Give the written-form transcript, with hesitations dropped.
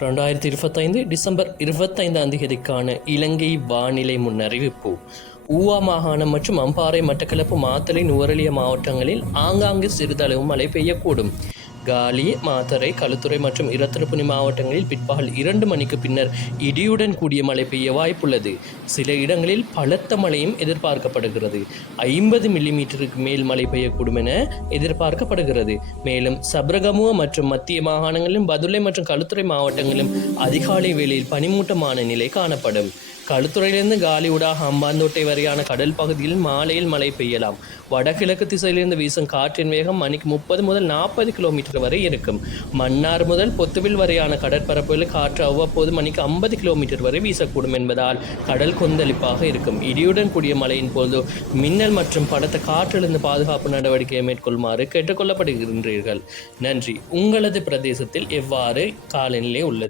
2025 December 25ஆம் தேதிக்கான இலங்கை வானிலை முன்னறிவிப்பு. ஊவா மாகாணம் மற்றும் அம்பாறை, மட்டக்களப்பு, மாத்தளை, நுவரெலியா மாவட்டங்களில் ஆங்காங்கு சிறிதளவு மழை பெய்யக்கூடும். காலி, மாத்தறை, களுத்துறை மற்றும் இரத்தினபுரி மாவட்டங்களில் பிற்பகல் 2 மணிக்கு பின்னர் இடியுடன் கூடிய மழை பெய்ய வாய்ப்புள்ளது. சில இடங்களில் பலத்த மழையும் எதிர்பார்க்கப்படுகிறது. 50 மில்லிமீட்டருக்கு மேல் மழை பெய்யக்கூடும் என எதிர்பார்க்கப்படுகிறது. மேலும் சப்ரகமுவ மற்றும் மத்திய மாகாணங்களிலும் பதுளை மற்றும் களுத்துறை மாவட்டங்களிலும் அதிகாலை வேளையில் பனிமூட்டமான நிலை காணப்படும். களுத்துறையிலிருந்து காலி ஊடாக ஹம்பாந்தோட்டை வரையான கடல் பகுதியில் மாலையில் மழை பெய்யலாம். வடகிழக்கு திசையிலிருந்து வீசும் காற்றின் வேகம் மணிக்கு 30 முதல் 40 கிலோமீட்டர் வரை இருக்கும். மன்னார் முதல் பொத்துவில் வரையான கடற்பரப்புகளில் காற்று அவ்வப்போது மணிக்கு 50 கிலோமீட்டர் வரை வீசக்கூடும் என்பதால் கடல் கொந்தளிப்பாக இருக்கும். இடியுடன் கூடிய மழையின் போது மின்னல் மற்றும் பலத்த காற்றிலிருந்து பாதுகாப்பு நடவடிக்கையை மேற்கொள்ளுமாறு கேட்டுக்கொள்ளப்படுகின்றீர்கள். நன்றி. உங்களது பிரதேசத்தில் எவ்வாறு காலநிலை உள்ளது?